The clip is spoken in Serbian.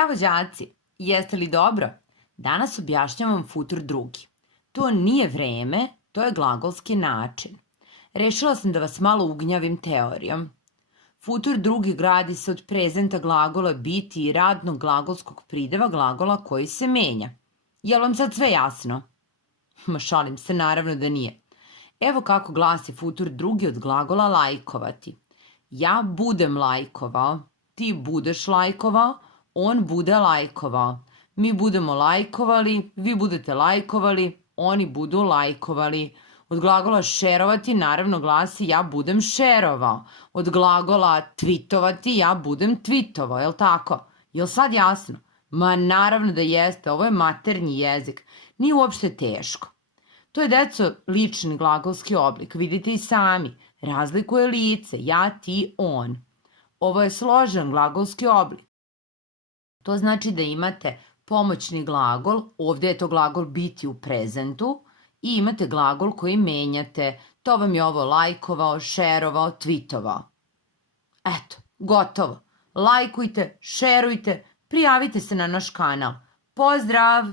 Zdravo đaci, jeste li dobro? Danas objašnjavam futur drugi. To nije vreme, to je glagolski način. Rešila sam da vas malo ugnjavim teorijom. Futur drugi gradi se od prezenta glagola biti i radnog glagolskog prideva glagola koji se menja. Jel vam sad sve jasno? Ma šalim se, naravno da nije. Evo kako glasi futur drugi od glagola lajkovati. Ja budem lajkovao, ti budeš lajkovao, on bude lajkovao. Mi budemo lajkovali, vi budete lajkovali, oni budu lajkovali. Od glagola šerovati naravno glasi ja budem šerovao. Od glagola tvitovati ja budem tvitovao, jel tako? Jel sad jasno? Ma naravno da jeste, ovo je maternji jezik. Nije uopšte teško. To je, deco, lični glagolski oblik. Vidite i sami. Razlikuje lice, ja, ti, on. Ovo je složen glagolski oblik. To znači da imate pomoćni glagol, ovdje je to glagol biti u prezentu, i imate glagol koji menjate. To vam je ovo lajkovao, šerovao, tvitovao. Eto, gotovo. Lajkujte, šerujte, prijavite se na naš kanal. Pozdrav!